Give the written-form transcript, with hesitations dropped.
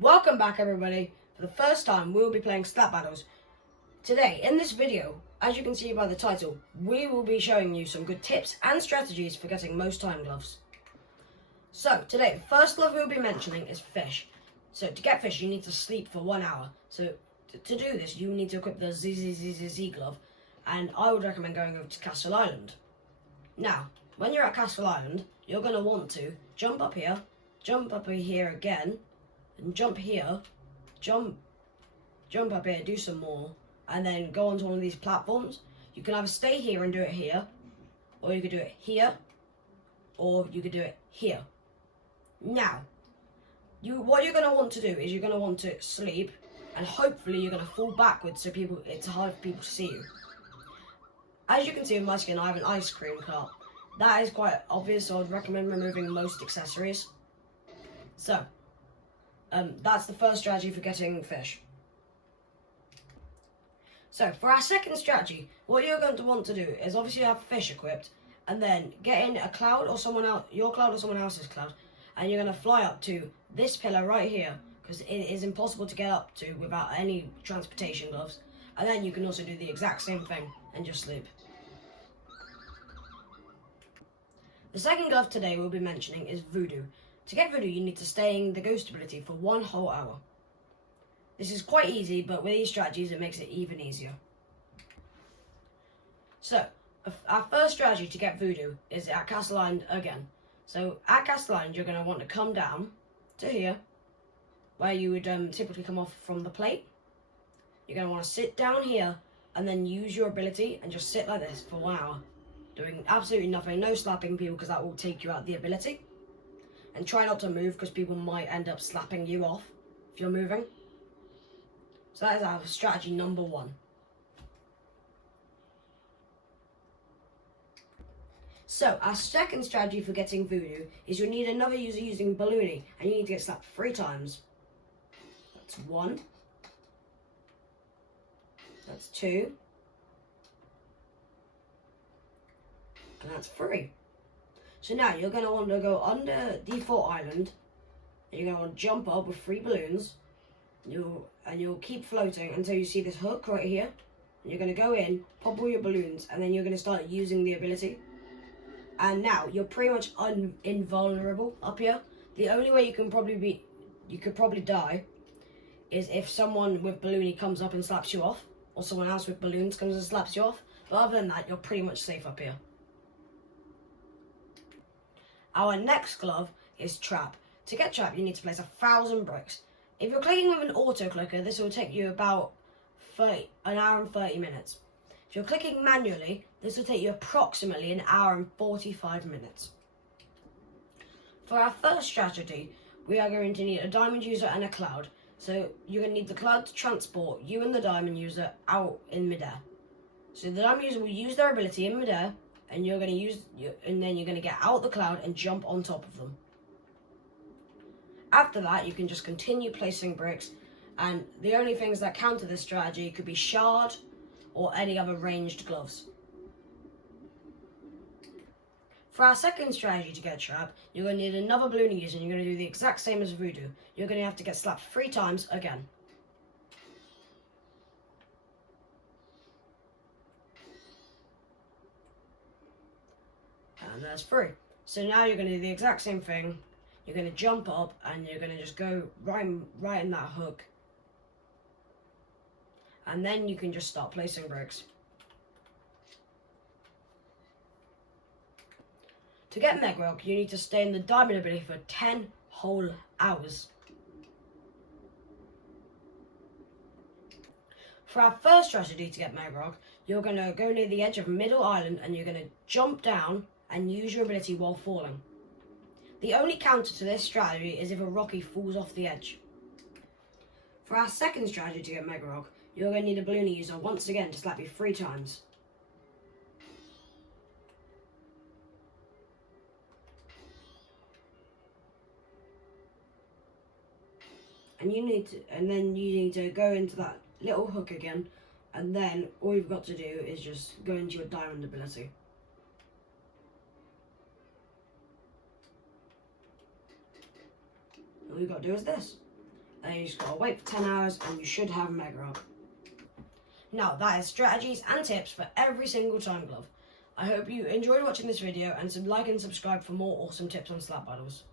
Welcome back everybody. For the first time we will be playing slap battles. Today in this video, as you can see by the title, we will be showing you some good tips and strategies for getting most time gloves. So today the first glove we'll be mentioning is fish. So to get fish you need to sleep for 1 hour. So to do this you need to equip the ZZZZ glove, and I would recommend going over to Castle Island. Now when you're at Castle Island you're going to want to jump up here again, and jump here, jump up here, do some more, and then go onto one of these platforms. You can either stay here and do it here, or you could do it here, or you could do it here. Now, what you're going to want to do is you're going to want to sleep, and hopefully you're going to fall backwards so it's hard for people to see you. As you can see in my skin, I have an ice cream cart. That is quite obvious, so I'd recommend removing most accessories. So, that's the first strategy for getting fish. So for our second strategy, what you're going to want to do is obviously have fish equipped, and then get in a cloud or your cloud or someone else's cloud, and you're going to fly up to this pillar right here, because it is impossible to get up to without any transportation gloves. And then you can also do the exact same thing and just sleep. The second glove today we'll be mentioning is Voodoo. To get Voodoo, you need to stay in the ghost ability for 1 whole hour. This is quite easy, but with these strategies it makes it even easier. So, our first strategy to get Voodoo is at Castle Island again. So, at Castle Island you're going to want to come down to here, where you would typically come off from the plate. You're going to want to sit down here, and then use your ability and just sit like this for 1 hour. Doing absolutely nothing, no slapping people, because that will take you out the ability. And try not to move, because people might end up slapping you off if you're moving. So that is our strategy number 1. So our second strategy for getting Voodoo is you'll need another user using Balloony, and you need to get slapped 3 times. That's 1. That's 2. And that's 3. So now you're going to want to go under Default Island, and you're going to want to jump up with 3 balloons, and you'll keep floating until you see this hook right here, and you're going to go in, pop all your balloons, and then you're going to start using the ability. And now you're pretty much invulnerable up here. The only way you could probably die is if someone with Balloony comes up and slaps you off, or someone else with balloons comes and slaps you off, but other than that you're pretty much safe up here. Our next glove is Trap. To get Trap, you need to place 1,000 bricks. If you're clicking with an auto clicker, this will take you about an hour and 30 minutes. If you're clicking manually, this will take you approximately an hour and 45 minutes. For our first strategy, we are going to need a diamond user and a cloud. So you're going to need the cloud to transport you and the diamond user out in midair. So the diamond user will use their ability in midair, and then you're going to get out the cloud and jump on top of them. After that, you can just continue placing bricks, and the only things that counter this strategy could be shard or any other ranged gloves. For our second strategy to get Trap, you're going to need another Balloony user, and you're going to do the exact same as Voodoo. You're going to have to get slapped 3 times again. And that's 3. So now you're going to do the exact same thing. You're going to jump up, and you're going to just go right in that hook. And then you can just start placing bricks. To get Megrog, you need to stay in the diamond ability for 10 whole hours. For our first strategy to get Megrog, you're going to go near the edge of Middle Island, and you're going to jump down and use your ability while falling. The only counter to this strategy is if a Rocky falls off the edge. For our second strategy to get Megrog, you're going to need a Balloony user once again to slap you 3 times. And then you need to go into that little hook again, and then all you've got to do is just go into your diamond ability. All you've got to do is this. and you just gotta wait for 10 hours and you should have Mega Up. Now that is strategies and tips for every single time glove. I hope you enjoyed watching this video and like and subscribe for more awesome tips on slap battles.